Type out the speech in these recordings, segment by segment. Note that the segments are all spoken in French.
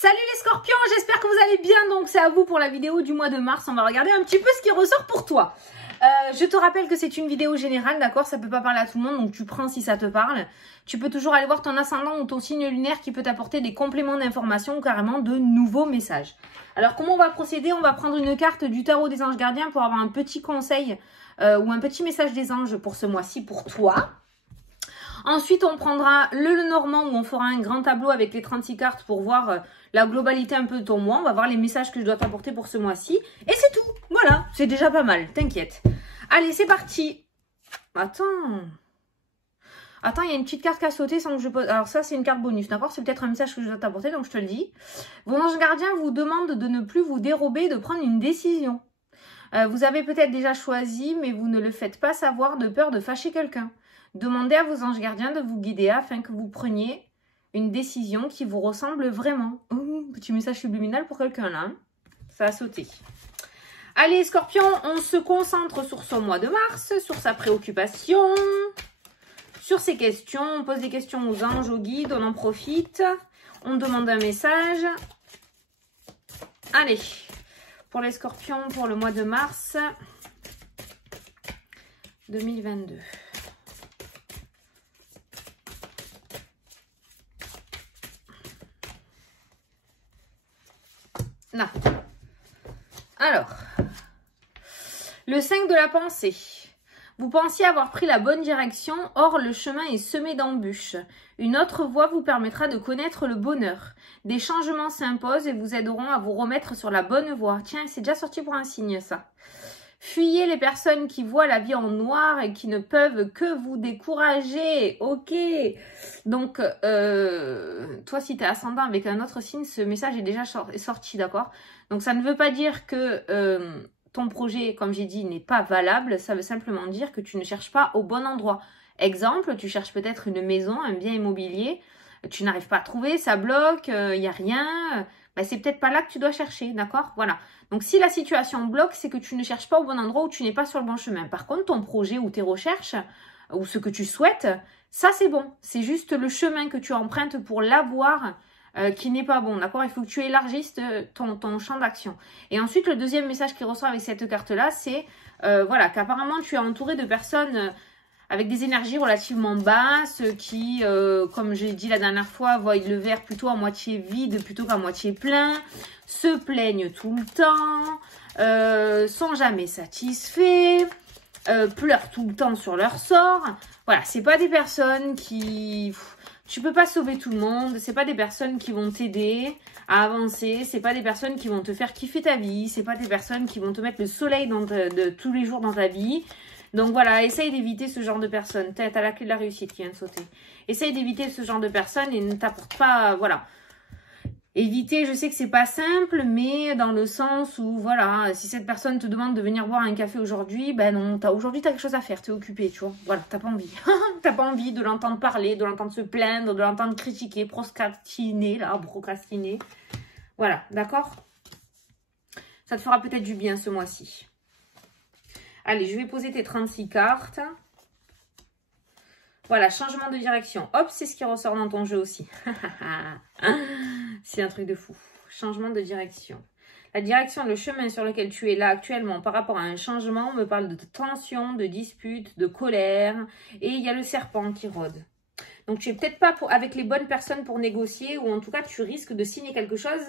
Salut les scorpions, j'espère que vous allez bien. Donc c'est à vous pour la vidéo du mois de mars. On va regarder un petit peu ce qui ressort pour toi. Je te rappelle que c'est une vidéo générale, d'accord? Ça peut pas parler à tout le monde, donc tu prends si ça te parle. Tu peux toujours aller voir ton ascendant ou ton signe lunaire qui peut t'apporter des compléments d'information ou carrément de nouveaux messages. Alors comment on va procéder? On va prendre une carte du tarot des anges gardiens pour avoir un petit conseil ou un petit message des anges pour ce mois-ci pour toi. Ensuite, on prendra le normand où on fera un grand tableau avec les 36 cartes pour voir la globalité un peu de ton mois. On va voir les messages que je dois t'apporter pour ce mois-ci. Et c'est tout. Voilà, c'est déjà pas mal, t'inquiète. Allez, c'est parti. Attends, il y a une petite carte qui a sauté sans que je pose. Alors ça, c'est une carte bonus, d'accord? C'est peut-être un message que je dois t'apporter, donc je te le dis. Vos anges gardiens vous demandent de ne plus vous dérober, de prendre une décision. Vous avez peut-être déjà choisi, mais vous ne le faites pas savoir de peur de fâcher quelqu'un. Demandez à vos anges gardiens de vous guider afin que vous preniez une décision qui vous ressemble vraiment. Petit message subliminal pour quelqu'un là. Hein, ça a sauté. Allez Scorpion, on se concentre sur son mois de mars, sur sa préoccupation, sur ses questions. On pose des questions aux anges, aux guides, on en profite. On demande un message. Allez, pour les Scorpions, pour le mois de mars 2022. Là. Alors, le 5 de la pensée. Vous pensiez avoir pris la bonne direction, or le chemin est semé d'embûches. Une autre voie vous permettra de connaître le bonheur. Des changements s'imposent et vous aideront à vous remettre sur la bonne voie. Tiens, c'est déjà sorti pour un signe ça. Fuyez les personnes qui voient la vie en noir et qui ne peuvent que vous décourager. Ok. Donc, toi, si tu es ascendant avec un autre signe, ce message est déjà sorti, d'accord? Donc, ça ne veut pas dire que ton projet, comme j'ai dit, n'est pas valable. Ça veut simplement dire que tu ne cherches pas au bon endroit. Exemple, tu cherches peut-être une maison, un bien immobilier. Tu n'arrives pas à trouver, ça bloque, il n'y a rien. Ben, c'est peut-être pas là que tu dois chercher, d'accord? Voilà. Donc, si la situation bloque, c'est que tu ne cherches pas au bon endroit ou tu n'es pas sur le bon chemin. Par contre, ton projet ou tes recherches, ou ce que tu souhaites, ça, c'est bon. C'est juste le chemin que tu empruntes pour l'avoir qui n'est pas bon, d'accord? Il faut que tu élargisses ton champ d'action. Et ensuite, le deuxième message qui ressort avec cette carte-là, c'est voilà, qu'apparemment, tu es entouré de personnes avec des énergies relativement basses qui, comme j'ai dit la dernière fois, voient le verre plutôt à moitié vide plutôt qu'à moitié plein, se plaignent tout le temps, sont jamais satisfaits, pleurent tout le temps sur leur sort. Voilà, c'est pas des personnes qui... Tu peux pas sauver tout le monde, c'est pas des personnes qui vont t'aider à avancer, c'est pas des personnes qui vont te faire kiffer ta vie, c'est pas des personnes qui vont te mettre le soleil de tous les jours dans ta vie. Donc voilà, essaye d'éviter ce genre de personnes. T'as la clé de la réussite qui vient de sauter. Essaye d'éviter ce genre de personnes et ne t'apporte pas... Voilà. Éviter, je sais que c'est pas simple, mais dans le sens où, voilà, si cette personne te demande de venir boire un café aujourd'hui, ben non, aujourd'hui t'as quelque chose à faire, t'es occupé, tu vois. Voilà, t'as pas envie. T'as pas envie de l'entendre parler, de l'entendre se plaindre, de l'entendre critiquer, procrastiner, là, procrastiner. Voilà, d'accord? Ça te fera peut-être du bien ce mois-ci. Allez, je vais poser tes 36 cartes. Voilà, changement de direction. Hop, c'est ce qui ressort dans ton jeu aussi. C'est un truc de fou. Changement de direction. La direction, le chemin sur lequel tu es là actuellement par rapport à un changement me parle de tension, de dispute, de colère. Et il y a le serpent qui rôde. Donc, tu n'es peut-être pas avec les bonnes personnes pour négocier ou en tout cas, tu risques de signer quelque chose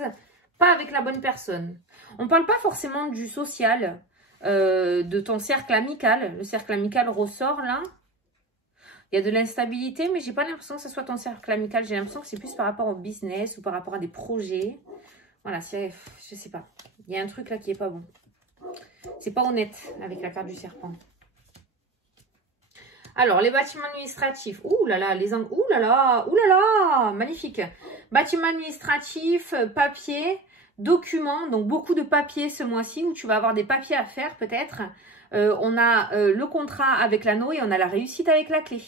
pas avec la bonne personne. On ne parle pas forcément du social, de ton cercle amical. Le cercle amical ressort là. Il y a de l'instabilité, mais j'ai pas l'impression que ce soit ton cercle amical. J'ai l'impression que c'est plus par rapport au business ou par rapport à des projets. Voilà, je sais pas. Il y a un truc là qui est pas bon. C'est pas honnête avec la carte du serpent. Alors, les bâtiments administratifs. Ouh là là, ouh là là, magnifique. Bâtiments administratifs, papier, documents. Donc, beaucoup de papiers ce mois-ci où tu vas avoir des papiers à faire peut-être. On a le contrat avec l'anneau et on a la réussite avec la clé.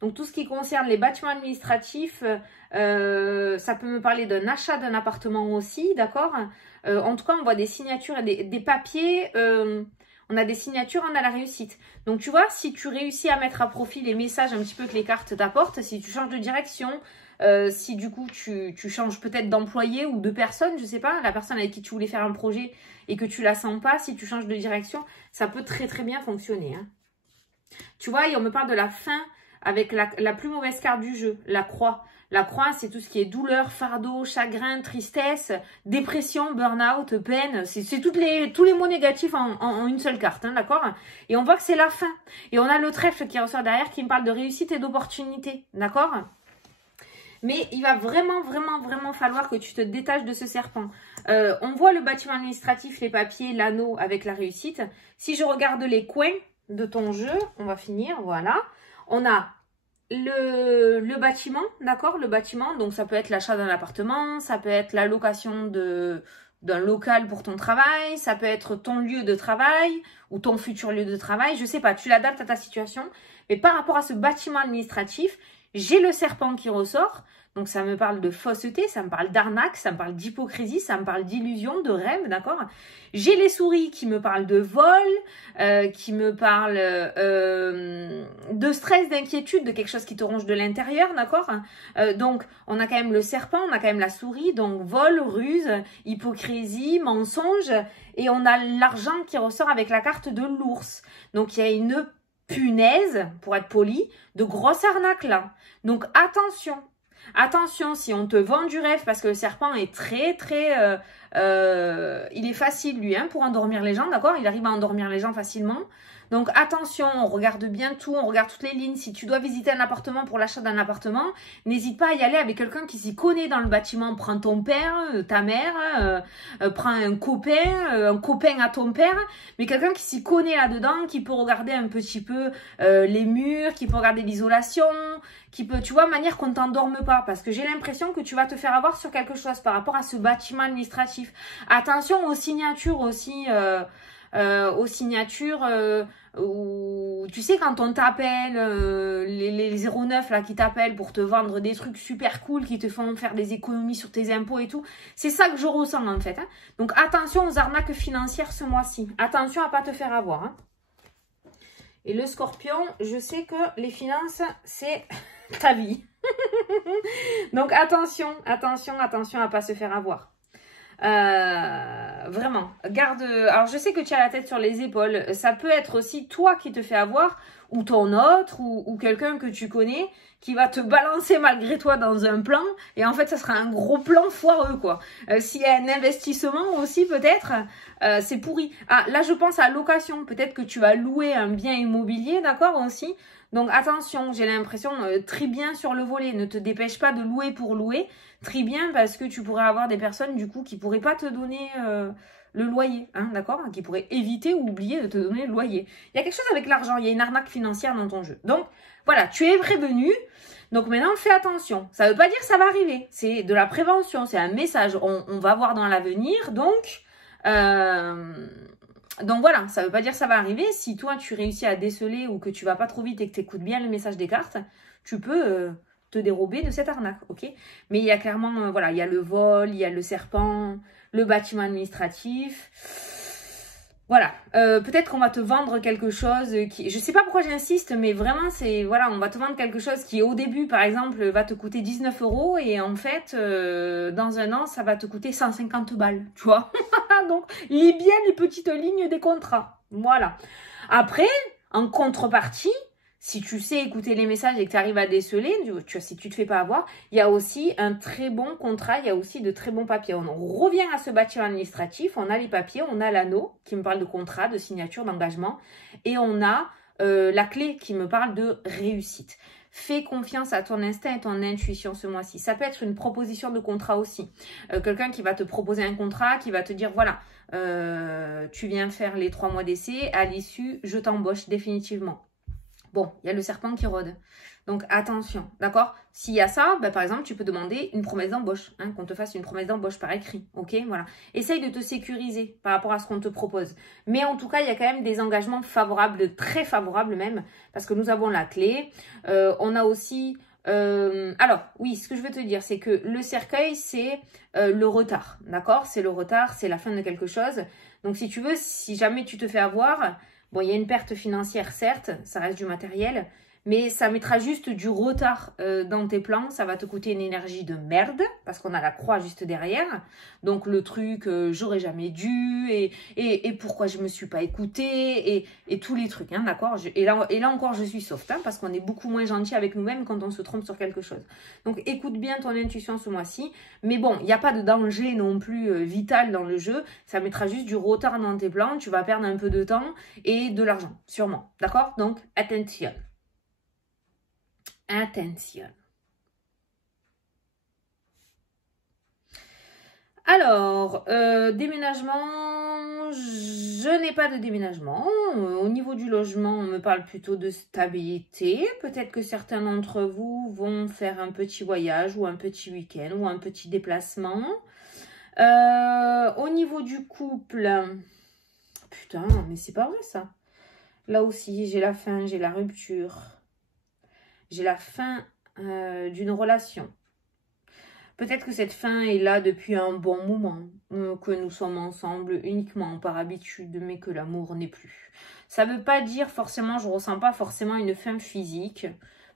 Donc, tout ce qui concerne les bâtiments administratifs, ça peut me parler d'un achat d'un appartement aussi, d'accord? En tout cas, on voit des signatures et des papiers. On a des signatures, on a la réussite. Donc, tu vois, si tu réussis à mettre à profit les messages un petit peu que les cartes t'apportent, si tu changes de direction, Si du coup, tu changes peut-être d'employé ou de personne, je sais pas, la personne avec qui tu voulais faire un projet et que tu la sens pas, si tu changes de direction, ça peut très très bien fonctionner. Hein. Tu vois, et on me parle de la fin avec la plus mauvaise carte du jeu, la croix. La croix, c'est tout ce qui est douleur, fardeau, chagrin, tristesse, dépression, burn-out, peine. C'est tous les mots négatifs en une seule carte, hein, d'accord? Et on voit que c'est la fin. Et on a le trèfle qui ressort derrière qui me parle de réussite et d'opportunité, d'accord? Mais il va vraiment, vraiment, vraiment falloir que tu te détaches de ce serpent. On voit le bâtiment administratif, les papiers, l'anneau avec la réussite. Si je regarde les coins de ton jeu, on va finir, voilà. On a le bâtiment, d'accord? Le bâtiment, donc ça peut être l'achat d'un appartement, ça peut être la location d'un local pour ton travail, ça peut être ton lieu de travail ou ton futur lieu de travail, je sais pas, tu l'adaptes à ta situation. Mais par rapport à ce bâtiment administratif, j'ai le serpent qui ressort, donc ça me parle de fausseté, ça me parle d'arnaque, ça me parle d'hypocrisie, ça me parle d'illusion, de rêve, d'accord? J'ai les souris qui me parlent de vol, qui me parlent de stress, d'inquiétude, de quelque chose qui te ronge de l'intérieur, d'accord? Donc, on a quand même le serpent, on a quand même la souris, donc vol, ruse, hypocrisie, mensonge, et on a l'argent qui ressort avec la carte de l'ours. Donc, il y a une punaise, pour être poli, de grosse arnaque là. Donc, attention. Attention, si on te vend du rêve, parce que le serpent est très, très... il est facile, lui, hein, pour endormir les gens, d'accord? Il arrive à endormir les gens facilement. Donc, attention, on regarde bien tout, on regarde toutes les lignes. Si tu dois visiter un appartement pour l'achat d'un appartement, n'hésite pas à y aller avec quelqu'un qui s'y connaît dans le bâtiment. Prends ton père, ta mère, prends un copain à ton père, mais quelqu'un qui s'y connaît là-dedans, qui peut regarder un petit peu les murs, qui peut regarder l'isolation, qui peut, tu vois, de manière qu'on ne t'endorme pas. Parce que j'ai l'impression que tu vas te faire avoir sur quelque chose par rapport à ce bâtiment administratif. Attention aux signatures aussi... aux signatures où tu sais quand on t'appelle les 09 là qui t'appellent pour te vendre des trucs super cool qui te font faire des économies sur tes impôts et tout, c'est ça que je ressens en fait, hein. Donc attention aux arnaques financières ce mois-ci, attention à pas te faire avoir, hein. Et le scorpion, je sais que les finances c'est ta vie. Donc attention, attention, attention à pas se faire avoir. Vraiment, garde. Alors je sais que tu as la tête sur les épaules, ça peut être aussi toi qui te fais avoir ou ton autre ou quelqu'un que tu connais qui va te balancer malgré toi dans un plan et en fait ça sera un gros plan foireux quoi. S'il y a un investissement aussi peut-être, c'est pourri. Ah là je pense à location, peut-être que tu vas louer un bien immobilier, d'accord aussi. Donc attention, j'ai l'impression, trie bien sur le volet, ne te dépêche pas de louer pour louer, trie bien parce que tu pourrais avoir des personnes du coup qui pourraient pas te donner le loyer, hein, d'accord? Qui pourraient éviter ou oublier de te donner le loyer. Il y a quelque chose avec l'argent, il y a une arnaque financière dans ton jeu. Donc voilà, tu es prévenu. Donc maintenant, fais attention. Ça ne veut pas dire que ça va arriver, c'est de la prévention, c'est un message. On va voir dans l'avenir, donc... Donc voilà, ça ne veut pas dire que ça va arriver. Si toi, tu réussis à déceler ou que tu vas pas trop vite et que tu écoutes bien le message des cartes, tu peux te dérober de cette arnaque, ok? Mais il y a clairement, voilà, il y a le vol, il y a le serpent, le bâtiment administratif. Voilà, peut-être qu'on va te vendre quelque chose qui... Je sais pas pourquoi j'insiste, mais vraiment, c'est... Voilà, on va te vendre quelque chose qui, au début, par exemple, va te coûter 19 € et en fait, dans un an, ça va te coûter 150 balles, tu vois. Donc, lis bien les petites lignes des contrats. Voilà. Après, en contrepartie, si tu sais écouter les messages et que tu arrives à déceler, si tu te fais pas avoir, il y a aussi un très bon contrat, il y a aussi de très bons papiers. On revient à ce bâtiment administratif, on a les papiers, on a l'anneau qui me parle de contrat, de signature, d'engagement, et on a la clé qui me parle de réussite. Fais confiance à ton instinct et ton intuition ce mois-ci. Ça peut être une proposition de contrat aussi. Quelqu'un qui va te proposer un contrat, qui va te dire, voilà, tu viens faire les 3 mois d'essai, à l'issue, je t'embauche définitivement. Bon, il y a le serpent qui rôde. Donc, attention, d'accord? S'il y a ça, bah, par exemple, tu peux demander une promesse d'embauche, hein, qu'on te fasse une promesse d'embauche par écrit, ok? Voilà. Essaye de te sécuriser par rapport à ce qu'on te propose. Mais en tout cas, il y a quand même des engagements favorables, très favorables même, parce que nous avons la clé. On a aussi... alors, oui, ce que je veux te dire, c'est que le cercueil, c'est le retard, d'accord? C'est le retard, c'est la fin de quelque chose. Donc, si tu veux, si jamais tu te fais avoir... Bon, il y a une perte financière, certes, ça reste du matériel, mais ça mettra juste du retard dans tes plans. Ça va te coûter une énergie de merde, parce qu'on a la croix juste derrière. Donc le truc, j'aurais jamais dû, et pourquoi je me suis pas écoutée, et tous les trucs, hein, d'accord. Et là encore, je suis soft, hein, parce qu'on est beaucoup moins gentil avec nous-mêmes quand on se trompe sur quelque chose. Donc écoute bien ton intuition ce mois-ci. Mais bon, il n'y a pas de danger non plus vital dans le jeu. Ça mettra juste du retard dans tes plans. Tu vas perdre un peu de temps et de l'argent, sûrement. D'accord? Donc, attention. Attention. Alors, déménagement, je n'ai pas de déménagement. Au niveau du logement, on me parle plutôt de stabilité. Peut-être que certains d'entre vous vont faire un petit voyage ou un petit week-end ou un petit déplacement. Au niveau du couple, putain, mais c'est pas vrai ça. Là aussi, j'ai la fin, j'ai la rupture. J'ai la fin d'une relation. Peut-être que cette fin est là depuis un bon moment, que nous sommes ensemble uniquement par habitude, mais que l'amour n'est plus. Ça ne veut pas dire forcément, je ne ressens pas forcément une fin physique,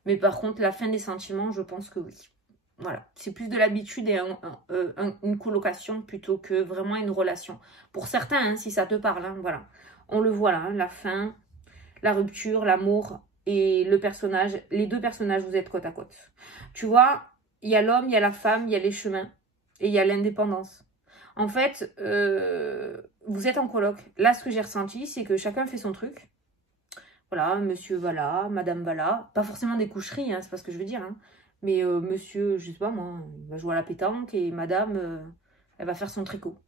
mais par contre, la fin des sentiments, je pense que oui. Voilà, c'est plus de l'habitude et une colocation plutôt que vraiment une relation. Pour certains, hein, si ça te parle, hein, voilà. On le voit là, hein, la fin, la rupture, l'amour et le personnage. Les deux personnages, vous êtes côte à côte. Tu vois, il y a l'homme, il y a la femme, il y a les chemins et il y a l'indépendance. En fait, vous êtes en coloc. Là, ce que j'ai ressenti, c'est que chacun fait son truc. Voilà, monsieur va là, madame va là. Pas forcément des coucheries, hein, c'est pas ce que je veux dire, hein. Mais monsieur, je sais pas moi, il va jouer à la pétanque et madame, elle va faire son tricot.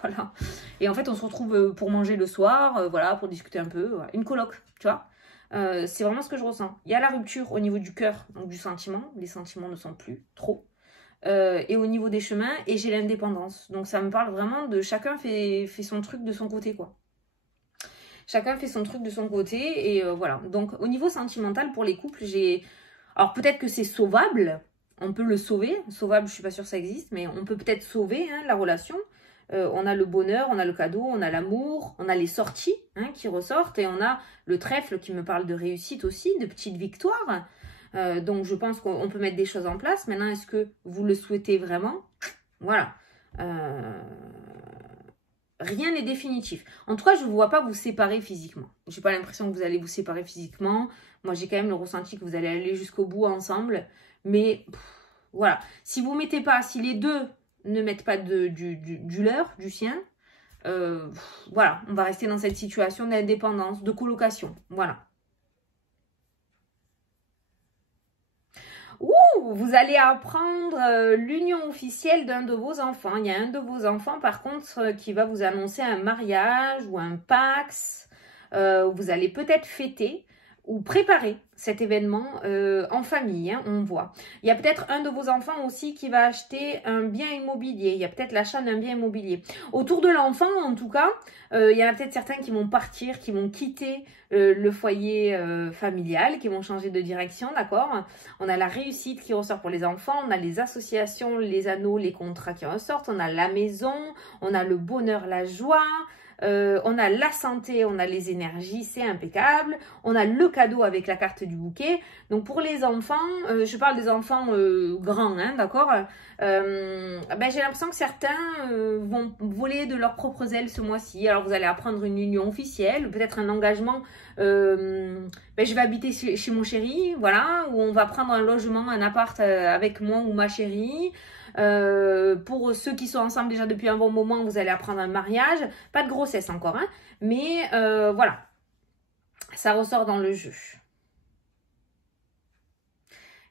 Voilà. Et en fait, on se retrouve pour manger le soir, voilà, pour discuter un peu. Voilà. Une coloc, tu vois. C'est vraiment ce que je ressens. Il y a la rupture au niveau du cœur, donc du sentiment. Les sentiments ne sont plus trop. Et au niveau des chemins, et j'ai l'indépendance. Donc ça me parle vraiment de chacun fait son truc de son côté, quoi. Chacun fait son truc de son côté, et voilà. Donc au niveau sentimental, pour les couples, j'ai... Alors peut-être que c'est sauvable, on peut le sauver. Sauvable, je suis pas sûre que ça existe, mais on peut peut-être sauver, hein, la relation. On a le bonheur, on a le cadeau, on a l'amour, on a les sorties, hein, qui ressortent, et on a le trèfle qui me parle de réussite aussi, de petites victoires. Donc je pense qu'on peut mettre des choses en place. Maintenant, est-ce que vous le souhaitez vraiment? Voilà. Rien n'est définitif. En tout cas, je ne vous vois pas vous séparer physiquement. Je n'ai pas l'impression que vous allez vous séparer physiquement. Moi, j'ai quand même le ressenti que vous allez aller jusqu'au bout ensemble. Mais voilà. Si vous mettez pas, si les deux ne mettent pas du leur, du sien, voilà, on va rester dans cette situation d'indépendance, de colocation. Voilà. Ouh, vous allez apprendre l'union officielle d'un de vos enfants. Il y a un de vos enfants, par contre, qui va vous annoncer un mariage ou un Pax. Vous allez peut-être fêter ou préparer cet événement en famille, hein, on voit. Il y a peut-être un de vos enfants aussi qui va acheter un bien immobilier. Il y a peut-être l'achat d'un bien immobilier. Autour de l'enfant, en tout cas, il y en a peut-être certains qui vont partir, qui vont quitter le foyer familial, qui vont changer de direction, d'accord? On a la réussite qui ressort pour les enfants, on a les associations, les anneaux, les contrats qui ressortent, on a la maison, on a le bonheur, la joie, on a la santé, on a les énergies, c'est impeccable. On a le cadeau avec la carte du bouquet. Donc pour les enfants, je parle des enfants grands, hein, d'accord, ben, j'ai l'impression que certains vont voler de leurs propres ailes ce mois-ci. Alors vous allez apprendre une union officielle, peut-être un engagement, ben, je vais habiter chez mon chéri, voilà, ou on va prendre un logement, un appart avec moi ou ma chérie. Pour ceux qui sont ensemble déjà depuis un bon moment, vous allez apprendre un mariage. Pas de grossesse encore, hein, mais voilà. Ça ressort dans le jeu.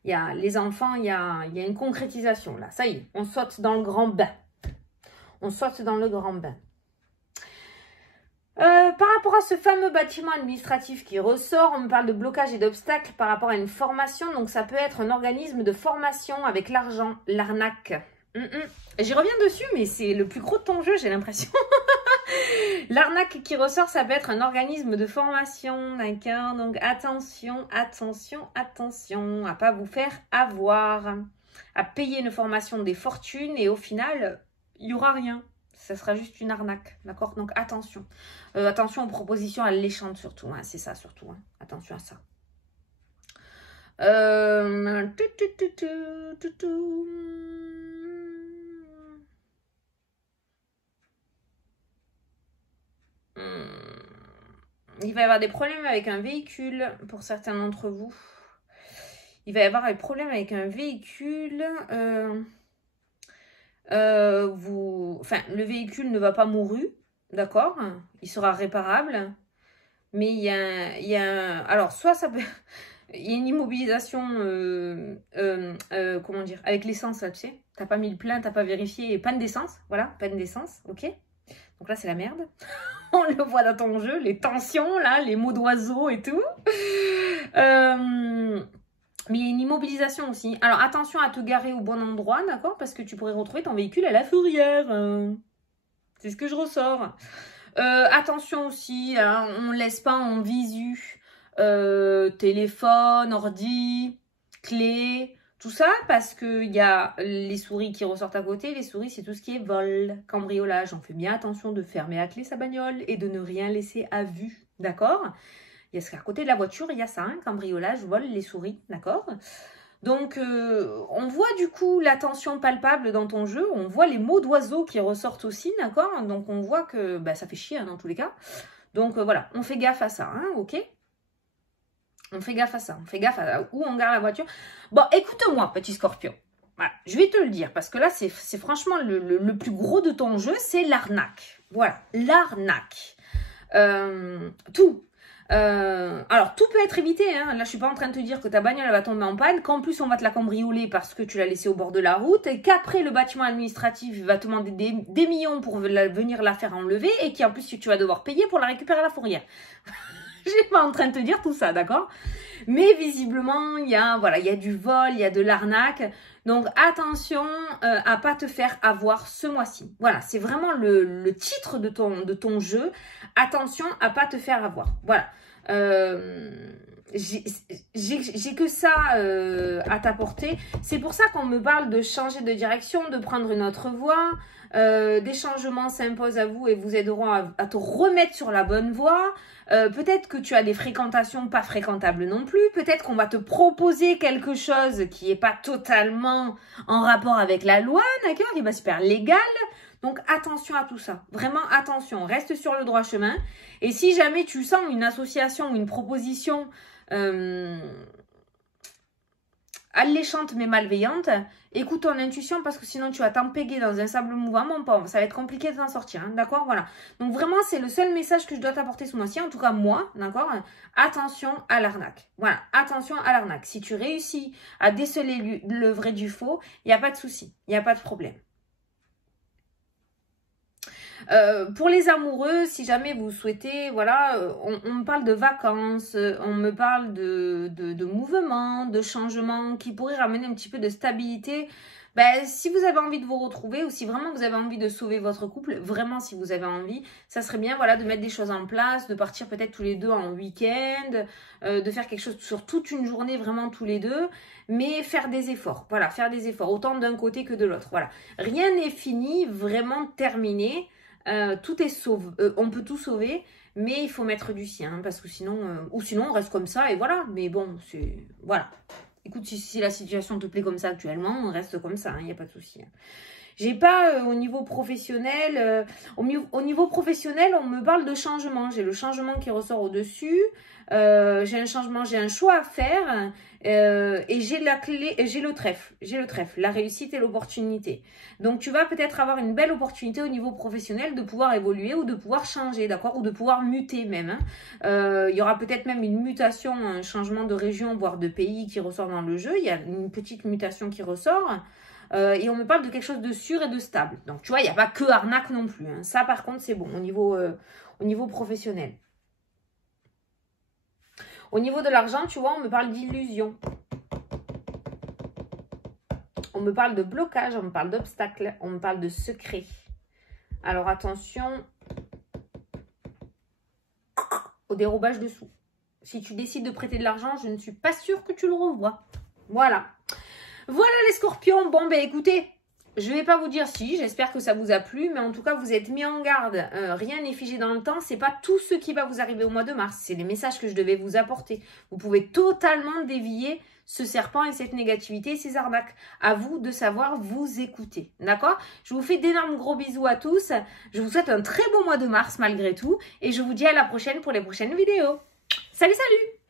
Il y a les enfants, il y a une concrétisation là. Ça y est, on saute dans le grand bain. On saute dans le grand bain. Par rapport à ce fameux bâtiment administratif qui ressort, on me parle de blocage et d'obstacles par rapport à une formation. Donc ça peut être un organisme de formation avec l'argent, l'arnaque. J'y reviens dessus, mais c'est le plus gros de ton jeu, j'ai l'impression. L'arnaque qui ressort, ça peut être un organisme de formation, d'accord? Donc attention, attention, attention à pas vous faire avoir, à payer une formation des fortunes et au final, il n'y aura rien. Ça sera juste une arnaque, d'accord? Donc attention. Attention aux propositions alléchantes surtout, hein, c'est ça surtout, hein. Attention à ça. Euh, Il va y avoir des problèmes avec un véhicule pour certains d'entre vous. Il va y avoir des problèmes avec un véhicule. Le véhicule ne va pas mourir, d'accord? Il sera réparable. Mais alors, soit ça peut... Il y a une immobilisation, comment dire, avec l'essence, là, tu sais. T'as pas mis le plein, t'as pas vérifié, et panne d'essence, voilà, panne d'essence, ok? Donc là, c'est la merde. On le voit dans ton jeu, les tensions, là, les mots d'oiseaux et tout. Mais il y a une immobilisation aussi. Alors, attention à te garer au bon endroit, d'accord? Parce que tu pourrais retrouver ton véhicule à la fourrière. C'est ce que je ressors. Attention aussi, hein, on ne laisse pas en visu téléphone, ordi, clé, tout ça, parce qu'il y a les souris qui ressortent à côté. Les souris, c'est tout ce qui est vol, cambriolage. On fait bien attention de fermer à clé sa bagnole et de ne rien laisser à vue, d'accord? Il y a ce qu'à côté de la voiture, il y a ça, hein, cambriolage, vol, les souris, d'accord? Donc, on voit du coup la tension palpable dans ton jeu. On voit les mots d'oiseaux qui ressortent aussi, d'accord? Donc, on voit que bah, ça fait chier hein, dans tous les cas. Donc, voilà, on fait gaffe à ça, hein, ok? On fait gaffe à ça. On fait gaffe à où on garde la voiture. Bon, écoute-moi, petit scorpion. Voilà, je vais te le dire parce que là, c'est franchement le plus gros de ton jeu, c'est l'arnaque. Voilà, l'arnaque. Tout. Alors, tout peut être évité. Hein. Là, je suis pas en train de te dire que ta bagnole va tomber en panne, qu'en plus, on va te la cambrioler parce que tu l'as laissée au bord de la route et qu'après, le bâtiment administratif va te demander des millions pour venir la faire enlever et qu'en plus, tu vas devoir payer pour la récupérer à la fourrière. Je suis pas en train de te dire tout ça, d'accord? Mais visiblement, il y a du vol, il y a de l'arnaque. Donc, attention à pas te faire avoir ce mois-ci. Voilà, c'est vraiment le titre de ton jeu. Attention à pas te faire avoir. Voilà. J'ai que ça à t'apporter. C'est pour ça qu'on me parle de changer de direction, de prendre une autre voie. Des changements s'imposent à vous et vous aideront à te remettre sur la bonne voie. Peut-être que tu as des fréquentations pas fréquentables non plus. Peut-être qu'on va te proposer quelque chose qui n'est pas totalement en rapport avec la loi, d'accord? Qui va se faire légal. Donc, attention à tout ça. Vraiment, attention. Reste sur le droit chemin. Et si jamais tu sens une association ou une proposition alléchante mais malveillante, écoute ton intuition parce que sinon tu vas t'empéguer dans un sable mouvant, mon pauvre. Ça va être compliqué de t'en sortir, hein, d'accord? Voilà. Donc vraiment, c'est le seul message que je dois t'apporter ce mois-ci, en tout cas moi, d'accord? Attention à l'arnaque. Voilà, attention à l'arnaque. Si tu réussis à déceler le vrai du faux, il n'y a pas de souci, il n'y a pas de problème. Pour les amoureux, si jamais vous souhaitez, voilà, on me parle de vacances, on me parle de mouvements, de changements qui pourraient ramener un petit peu de stabilité. Ben, si vous avez envie de vous retrouver ou si vraiment vous avez envie de sauver votre couple, vraiment si vous avez envie, ça serait bien voilà, de mettre des choses en place, de partir peut-être tous les deux en week-end, de faire quelque chose sur toute une journée vraiment tous les deux, mais faire des efforts, voilà, faire des efforts, autant d'un côté que de l'autre, voilà. Rien n'est fini, vraiment terminé. Tout est sauvé, on peut tout sauver, mais il faut mettre du sien, hein, parce que sinon, ou sinon on reste comme ça et voilà. Mais bon, c'est voilà. Écoute, si la situation te plaît comme ça actuellement, on reste comme ça, il n'y a pas de souci. Hein. J'ai pas au niveau professionnel, au niveau professionnel, on me parle de changement. J'ai le changement qui ressort au-dessus. J'ai un changement, j'ai un choix à faire et j'ai la clé, j'ai le trèfle, la réussite et l'opportunité. Donc tu vas peut-être avoir une belle opportunité au niveau professionnel de pouvoir évoluer ou de pouvoir changer, d'accord, ou de pouvoir muter même. Hein. Il y aura peut-être même une mutation, un changement de région, voire de pays qui ressort dans le jeu. Il y a une petite mutation qui ressort. Et on me parle de quelque chose de sûr et de stable. Donc, tu vois, il n'y a pas que arnaque non plus. Hein. Ça, par contre, c'est bon au niveau professionnel. Au niveau de l'argent, tu vois, on me parle d'illusion. On me parle de blocage, on me parle d'obstacles, on me parle de secret. Alors, attention au dérobage de sous. Si tu décides de prêter de l'argent, je ne suis pas sûre que tu le revois. Voilà. Voilà les scorpions, bon ben écoutez, je ne vais pas vous dire si, j'espère que ça vous a plu, mais en tout cas vous êtes mis en garde, rien n'est figé dans le temps, c'est pas tout ce qui va vous arriver au mois de mars, c'est les messages que je devais vous apporter. Vous pouvez totalement dévier ce serpent et cette négativité et ces arnaques. À vous de savoir vous écouter. D'accord? Je vous fais d'énormes gros bisous à tous. Je vous souhaite un très beau mois de mars malgré tout. Et je vous dis à la prochaine pour les prochaines vidéos. Salut, salut!